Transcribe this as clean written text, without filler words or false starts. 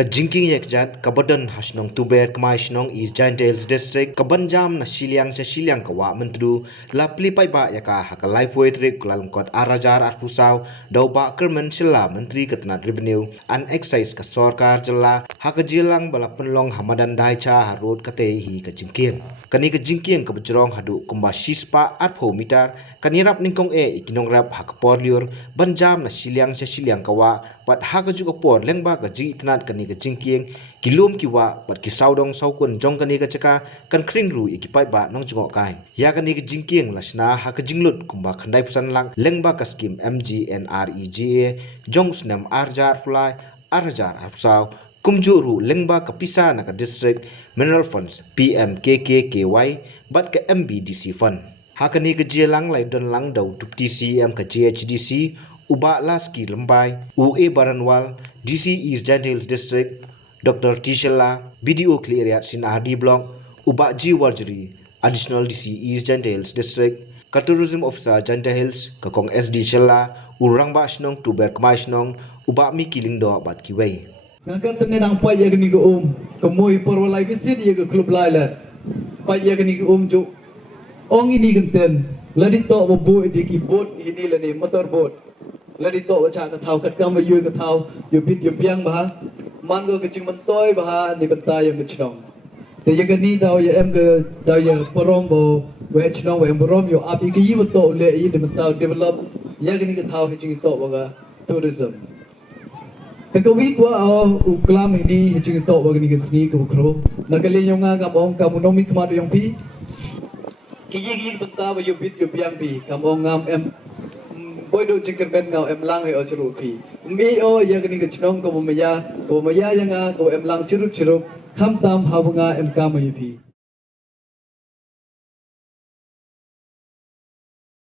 Kajingking yekjat kabadan hasnong tuber kemai snong East Giant Hills District kabanjam na siliang sa siliang kawa mentru lapli pai ba yaka hakalai poetrik kulalangkot arajar arpusaw daw ba kermen sila menteri ketenat revenue an excise ka sorkar jela hakajilang bala penlong hamadan daicha harut kate hi kajingking kani kajingking kabajrong hadu kumba shispa arpo mitar kanirap ningkong ikinong rap hakaporliur banjam na siliang sa siliang kawa pat hakajuk opor lengba kaji tenat kani kajingking kilum kiwa pat kisaudong saukun jong kani kachaka kan kringru ikipai ba nong jungok kai ya kani kajingking lasna hakajinglut kumba khandai pusan lang lengba kaskim MGNREGA jong snam arjar fulai arjar arsaw kumjuru lengba kapisa naka district mineral funds PMKKKY bat ke MBDC fund hakani kejelang lai don lang dau dupti CM ke GHDC Uba Laski Lembai, UE Baranwal, DC East Giant Hills District, Dr. Tishela, BDO Cleariat Sinahdi Block, Uba G Warjuri, Additional DC East Giant Hills District, Tourism Officer Giant Hills, Kakong SD Shella, Urang Ba Snong Tuber Kmai Snong, Uba Mi Kiling Do Bat Kiwei. Ngangkat tenang pai ya kini ke kemoi perwalai kesit ya ke klub lain pai ya kini ke juk ong ini genten ladi tok bobo di keyboard ini lani motor boat ladi tok baca ke tau kat kam yu ke tau yu bit yu piang bah man go kecing mentoi bah ni bentai yang kecong te ya kini tau ya em ke tau ya porom bo we chnong we porom yo api ke yi tok le yi di mentau develop ya kini ke tau kecing tok bah tourism Kekawi kuah uklam ini hijau tok bagi ni kesini kebukro. Nakali yang ngam kamu nomi kemadu yang pi. Kiki bentar baju bit yang pi. Kamu ngam boy do chicken ben ngau lang he ceru pi. Mi yang ni kecenong kamu maya yang kamu lang cerup. Kam tam habunga kamu pi.